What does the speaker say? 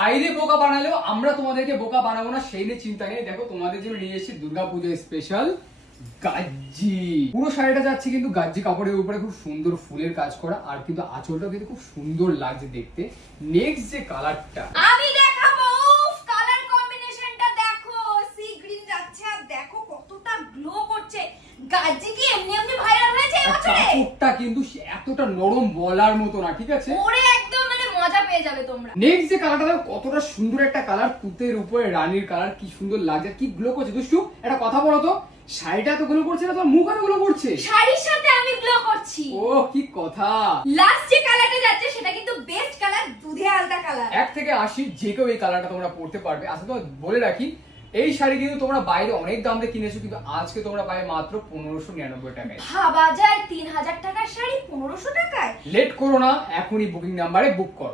বাইরে বোকা বানালেও আমরা তোমাদেরকে বোকা বানাবো না, সেই নিয়ে চিন্তা নেই। দেখো তোমাদের জন্য নিয়ে এসেছি দুর্গাপূজা স্পেশাল গাজ্জি। পুরো শাড়িটা যাচ্ছে কিন্তু গাজ্জি কাপড়ের উপরে, খুব সুন্দর ফুলের কাজ করা, আর কিন্তু আঁচলটাও কিন্তু খুব সুন্দর লাগছে দেখতে। নেক্সট যে কালারটা আমি দেখাবো, কালার কম্বিনেশনটা দেখো, সি গ্রিন যাচ্ছে আর দেখো কতটা গ্লো করছে। গাজ্জি কি এমনি এমনি ভাইরাল হয়েছে এবছরে? কাপড়টা কিন্তু এতটা নরম বলার মতো না, ঠিক আছে? ওরে একদম মানে মজা পেয়ে যাবে তোমরা। নেক্সট যে কালারটা দেখো, কতটা সুন্দর একটা কালার, তুতের উপরে রানীর কালার, কি সুন্দর লাগছে, কি গ্লো করছে। দুষ্টু একটা কথা বলো তো, শাড়িটা তো গ্লো করছে না, তোমার মুখ এত গ্লো করছে। শাড়ির সাথে আমি গ্লো করছি। ও কি কথা। লাস্ট যে কালারটা যাচ্ছে সেটা কিন্তু বেস্ট কালার, দুধে আলতা কালার। 1 থেকে 80 যে কেউ এই কালারটা তোমরা পরতে পারবে। আচ্ছা তোমার বলে রাখি, এই শাড়ি কিন্তু তোমরা বাইরে অনেক দাম দিয়ে কিনেছো, কিন্তু আজকে তোমরা পাবে মাত্র 1599 টাকায়। ভাবা যায় 3000 টাকার শাড়ি 1500 টাকায়। লেট করো না, এখনই বুকিং নাম্বারে বুক করো।